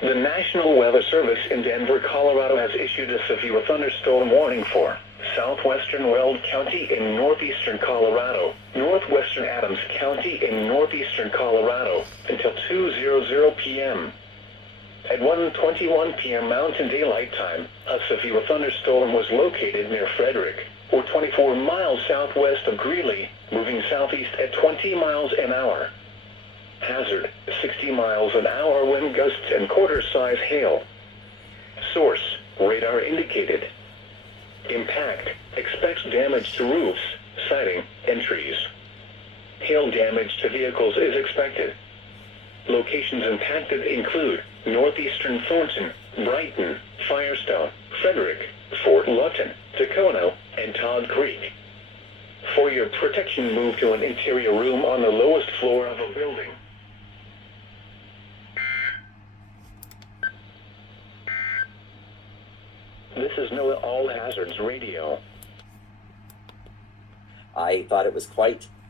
The National Weather Service in Denver, Colorado has issued a severe thunderstorm warning for southwestern Weld County in northeastern Colorado, northwestern Adams County in northeastern Colorado, until 2:00 p.m. At 1:21 p.m. Mountain Daylight Time, a severe thunderstorm was located near Frederick, or 24 miles southwest of Greeley, moving southeast at 20 miles an hour. Hazard, 60 miles an hour wind gusts and quarter-size hail. Source, radar indicated. Impact, expects damage to roofs, siding, and trees. Hail damage to vehicles is expected. Locations impacted include northeastern Thornton, Brighton, Firestone, Frederick, Fort Lupton, Tacoma, and Todd Creek. For your protection, move to an interior room on the lowest floor of a building. This is NOAA All Hazards Radio. I thought it was quite